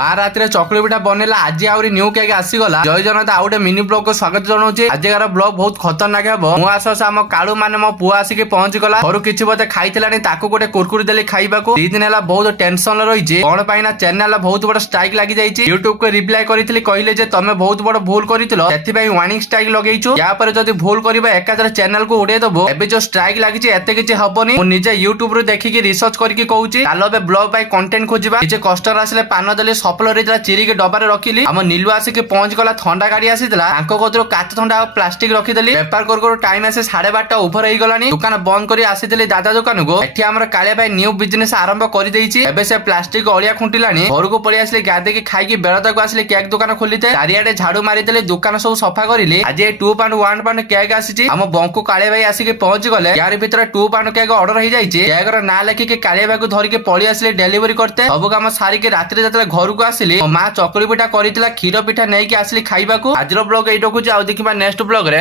ମା ରାତିରେ ଚକୁଳି ପିଠା ବନେଇଲା। ଆଜି ଆହୁରି ନ୍ୟୁ କେକ୍ ଆସିଗଲା। ଜୟ ଜନତା ଆଉ ଗୋଟେ ମିନି ବ୍ଲଗ କୁ ସ୍ୱାଗତ ଜଣାଉଛି। ଆଜିକାର ବ୍ଲଗ ବହୁତ ଖତରନାକ ହେବ। ମୁଁ ଆସୁ ଆସୁ ଆମ କାଳୁ ମାନେ ମୋ ପୁଅ ଆସିକି ପହଞ୍ଚିଗଲା। ଘରୁ କିଛି ବୋଧେ ଖାଇଥିଲାନି, ତାକୁ ଗୋଟେ କୁରକୁରି ଦେଲି ଖାଇବାକୁ। 2 ଦିନ ହେଲା ବହୁତ ଟେନସନ ରହିଛି। କଣ ପାଇଁ ନା ଚ୍ୟାନେଲ ବହୁତ ବଡ ଷ୍ଟ୍ରାଇକ ଲାଗି ଯାଇଛି। ୟୁଟ୍ୟୁବ କୁ ରିପ୍ଲାଏ କରିଥିଲି, କହିଲେ ଯେ ତମେ ବହୁତ ବଡ ଭୁଲ କରିଥିଲ, ସେଥିପାଇଁ ୱାର୍ନିଂ ଷ୍ଟ୍ରାଇକ ଲଗେଇଛୁ। ୟା ପରେ ଯଦି ଭୁଲ କରିବା ଏକାଥରେ ଚ୍ୟାନେଲ କୁ ଉଡେଇ ଦବ। ଏବେ ଯୋଉ ଷ୍ଟ୍ରାଇକ ଲାଗିଛି ଏତେ କିଛି ହବନି। ମୁଁ ନିଜେ ୟୁଟ୍ୟୁବ ରୁ ଦେଖିକି ରିସର୍ଚ୍ଚ କରିକି କହୁଛି। ଚାଲ ଏବେ ବ୍ଲଗ ପାଇଁ କଣ୍ଟେଣ୍ଟ ଖୋଜିବା। କିଛି କଷ୍ଟରେ ଆସିଲେ ପାନ ଦେଲି, ସଫଳ ରହିଥିଲା, ଚିରିକି ଡବାରେ ରଖିଲି। ଆମ ନିଲୁ ଆସିକି ପହଞ୍ଚିଗଲା। ଥଣ୍ଡା ଗାଡି ଆସିଥିଲା, ତାଙ୍କ କତିରୁ କାଚ ଥଣ୍ଡା ଆଉ ପ୍ଲାଷ୍ଟିକ ରଖିଦେଲି। ବେପାର କରୁ କରୁ ଟାଇମ ଆସି 12:30 ଓଭର ହେଇଗଲାଣି। ଦୋକାନ ବନ୍ଦ କରି ଆସିଥିଲି ଦାଦା ଦୋକାନକୁ। ଏଠି ଆମର କାଳିଆ ଭାଇ ନ୍ୟୁ ବିଜନେସ ଆରମ୍ଭ କରିଦେଇଛି। ଏବେ ସେ ପ୍ଲାଷ୍ଟିକ ଅଳିଆ ଖୁଣ୍ଟିଲାଣି। ଘରକୁ ପଳେଇ ଆସିଲି, ଗାଧେଇକି ଖାଇକି ବେଳତାକୁ ଆସିଲି କେକ୍ ଦୋକାନ ଖୋଲିତେ। ଚାରିଆଡେ ଝାଡୁ ମାରିଦେଲି, ଦୋକାନ ସବୁ ସଫା କରିଲି। ଆଜି 2.1 କେକ୍ ଆସିଛି। ଆମ ବଙ୍କୁ କାଳିଆ ଭାଇ ଆସିକି ପହଞ୍ଚି ଗଲେ। ୟାର ଭିତରେ 2 କେକ୍ ଅର୍ଡର ହେଇଯାଇଛି। କେକ୍ ର ନାଁ ଲେଖିକି କାଳିଆ ଭାଇକୁ ଧରିକି ପଳେଇ ଆସିଲି ଡେଲିଭରି କରତେ। ସବୁ କାମ ସାରିକି ରାତିରେ ଯେତେବେଳେ ଘରକୁ ଆସିଲି, ମୋ ମା ଚକୁଳି ପିଠା କରିଥିଲା, କ୍ଷୀର ପିଠା ନେଇକି ଆସିଲି ଖାଇବାକୁ। ଆଜିର ବ୍ଲଗ ଏଇଠି ରଖୁଛି, ଆଉ ଦେଖିବା ନେକ୍ସଟ ବ୍ଲଗ ରେ।